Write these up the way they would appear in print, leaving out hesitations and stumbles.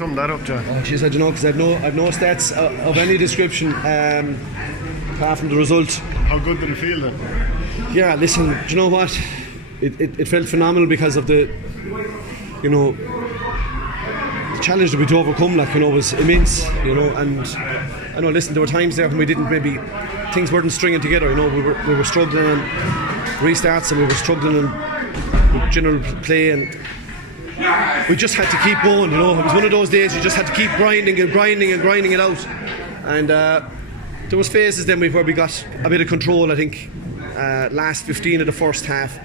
Sum that up, John. Oh, jeez, I don't know, because I've no stats of any description apart from the result. How good did it feel then? Yeah, listen, do you know what? It felt phenomenal because of the challenge that we had to overcome, was immense, and I know, listen, there were times there when we didn't, maybe things weren't stringing together, we were struggling on restarts and we were struggling on general play, and we just had to keep going, it was one of those days you just had to keep grinding it out, and there was phases then where we got a bit of control, I think, last 15 of the first half,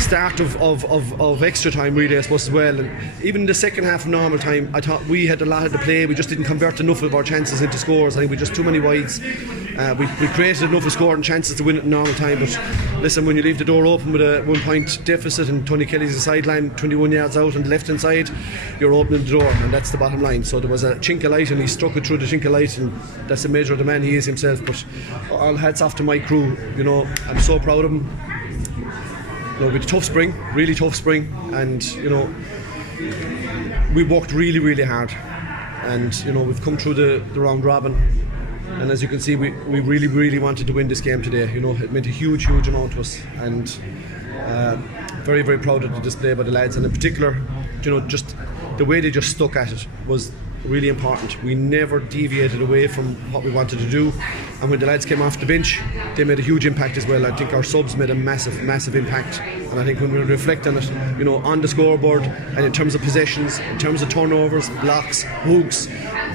start of extra time really, I suppose, as well, and even in the second half of normal time I thought we had a lot of the play, we just didn't convert enough of our chances into scores. I think we just too many wides. We created enough of scoring chances to win it in normal time, but listen, when you leave the door open with a 1 point deficit and Tony Kelly's the sideline 21 yards out on the left hand side, you're opening the door, and that's the bottom line. So there was a chink of light and he struck it through the chink of light, and that's the measure of the man he is himself. But all hats off to my crew, I'm so proud of him. We had a tough spring, really tough spring, and we worked really, really hard, and we've come through the round robin, and as you can see, we really, really wanted to win this game today. It meant a huge amount to us, and very, very proud of the display by the lads, and in particular, just the way they just stuck at it was really important. We never deviated away from what we wanted to do, and when the lads came off the bench, they made a huge impact as well. I think our subs made a massive impact, and I think when we reflect on it, on the scoreboard and in terms of possessions, in terms of turnovers, blocks, hooks,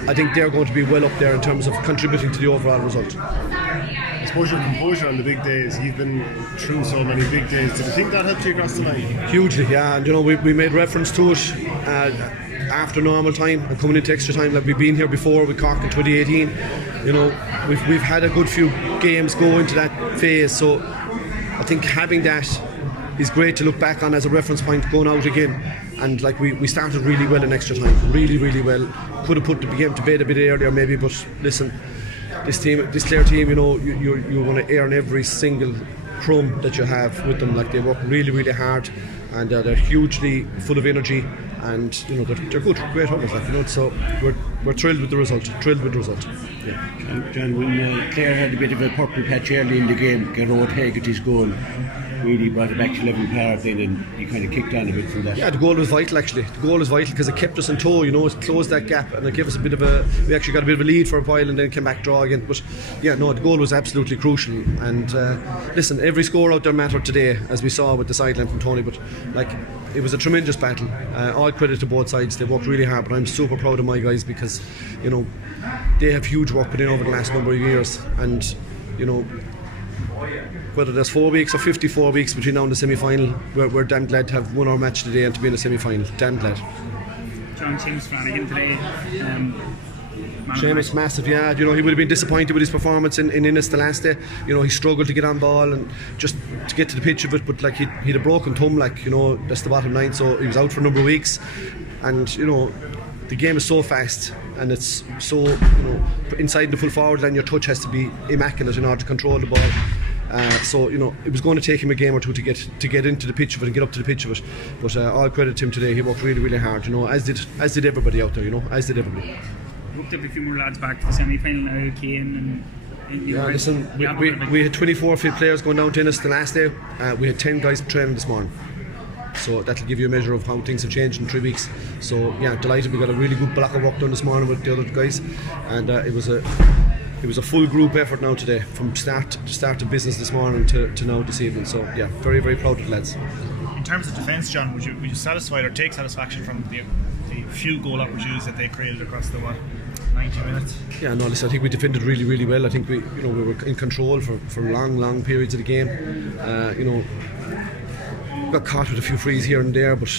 I think they're going to be well up there in terms of contributing to the overall result. I suppose your composure on the big days, you've been through so many big days, did you think that helped you across the line? Hugely, yeah, and we made reference to it after normal time and coming into extra time, like we've been here before with Cork in 2018. We've had a good few games go into that phase, so I think having that is great to look back on as a reference point going out again. And we started really well in extra time, really, really well. Could have put the game to bed a bit earlier maybe, but listen, this Clare team, you want to earn every single crumb that you have with them. They work really, really hard, and they're hugely full of energy, and they're good, great hunters, so we're thrilled with the result. Yeah. John, when Clare had a bit of a purple patch early in the game, Gerard Hegarty's goal really brought it back to level par then, and you kind of kicked on a bit from that. Yeah, the goal was vital actually. The goal was vital because it kept us in tow, it closed that gap, and it gave us we actually got a bit of a lead for a while and then came back draw again. But yeah, no, the goal was absolutely crucial, and listen, every score out there mattered today, as we saw with the sideline from Tony, but it was a tremendous battle. All credit to both sides, they worked really hard, but I'm super proud of my guys because they have huge work put in over the last number of years, and whether there's 4 weeks or 54 weeks between now and the semi-final, we're damn glad to have won our match today and to be in the semi-final. Damn glad. John Seamus Flanagan today. Seamus, massive, yeah. He would have been disappointed with his performance in Innis the last day. He struggled to get on ball and just to get to the pitch of it, but he'd a broken thumb, that's the bottom line, so he was out for a number of weeks. And the game is so fast, and it's so inside the full forward line, your touch has to be immaculate in order to control the ball. So it was going to take him a game or two to get into the pitch of it and get up to the pitch of it. But all credit to him today. He worked really, really hard. As did everybody out there. As did everybody. Hooked up a few more lads back to the semi-final now, Kane and. Yeah, listen, we had 24 field players going down to Innis the last day. We had 10 guys training this morning. So that'll give you a measure of how things have changed in 3 weeks. So yeah, delighted. We got a really good block of work done this morning with the other guys, and it was a full group effort now today, from start of business this morning to now this evening. So yeah, very, very proud of the lads. In terms of defence, John, would you satisfied or take satisfaction from the few goal opportunities that they created across the 90 minutes? Yeah, no, listen, I think we defended really, really well. I think we were in control for long periods of the game. Got caught with a few frees here and there, but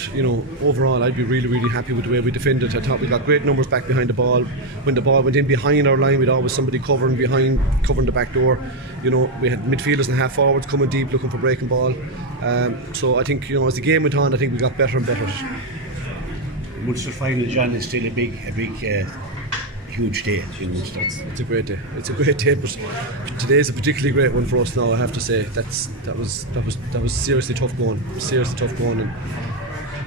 overall I'd be really, really happy with the way we defended. I thought we got great numbers back behind the ball. When the ball went in behind our line, we'd always somebody covering the back door. We had midfielders and half forwards coming deep looking for breaking ball. So I think as the game went on, I think we got better and better. Munster final, John, is still a big huge day. It's a great day. But today's a particularly great one for us now, I have to say. That was seriously tough going. And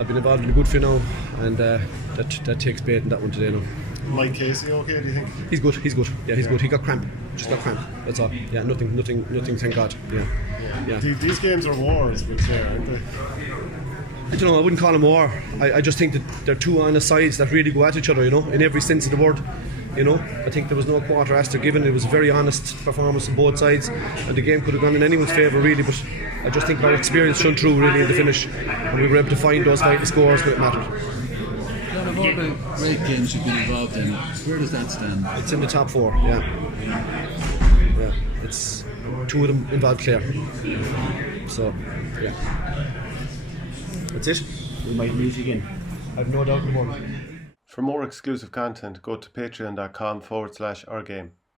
I've been involved in a good few now. and that takes bait in that one today now. Mike Casey, okay? Do you think? He's good. Yeah, he's good. He got cramp. Just got cramp. That's all. Yeah, nothing. Thank God. Yeah. These games are wars, we'll say, aren't they? I don't know. I wouldn't call them war. I just think that they're two honest sides that really go at each other. In every sense of the word. I think there was no quarter after given. It was a very honest performance on both sides, and the game could have gone in anyone's favour really. But I just think our experience shone through really in the finish, and we were able to find those vital scores when it mattered. John, of all the great games you've been involved in, where does that stand? It's in the top 4. Yeah. It's 2 of them involved Clare. So yeah, that's it. We might meet again. I've no doubt in the morning. For more exclusive content, go to patreon.com/ourgame.